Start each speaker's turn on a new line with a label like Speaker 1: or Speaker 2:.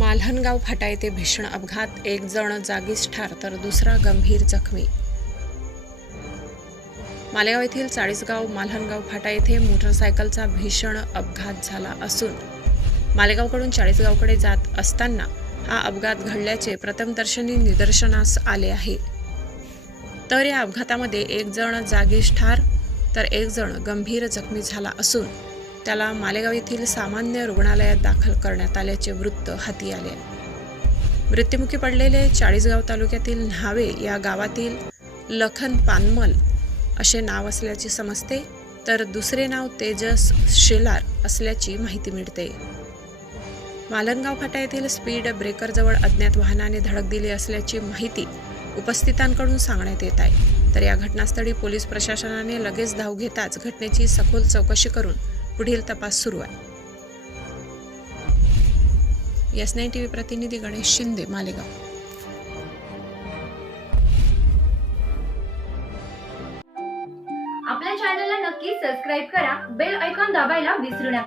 Speaker 1: मालहनगाव फाटा येथे भीषण अपघात. एक जण जागीच ठार तर दुसरा गंभीर जखमी. मालेगाव येथील चाळीसगाव मालहनगाव फाटा येथे मोटरसायकलचा भीषण अपघात झाला असून मालेगावकडून चाळीसगावकडे जात असताना हा अपघात घडल्याचे प्रथमदर्शनी निदर्शनास आले आहे. तर या अपघातामध्ये एक जण जागीच ठार तर एक जण गंभीर जखमी झाला असून त्याला मालेगाव येथील सामान्य रुग्णालयात दाखल करण्यात आल्याचे वृत्त हाती आले. मृत्युमुखी पडलेले चाळीसगाव तालुक्यातील न्हावे या गावातील लखन पानमल असे नाव असल्याचे समजते तर दुसरे नाव तेजस शेलार असल्याची माहिती मिळते. मालनगाव फाटा येथील स्पीड ब्रेकरजवळ अज्ञात वाहनाने धडक दिली असल्याची माहिती उपस्थितांकडून सांगण्यात येत आहे. तर या घटनास्थळी पोलीस प्रशासनाने लगेच धाव घेताच घटनेची सखोल चौकशी करून पुढील तपास सुरू आहे. एस नाईन टीव्ही प्रतिनिधी गणेश शिंदे मालेगाव.
Speaker 2: आपल्या चॅनलला नक्की सबस्क्राईब करा बेल ऐकॉन दाबायला विसरू नका.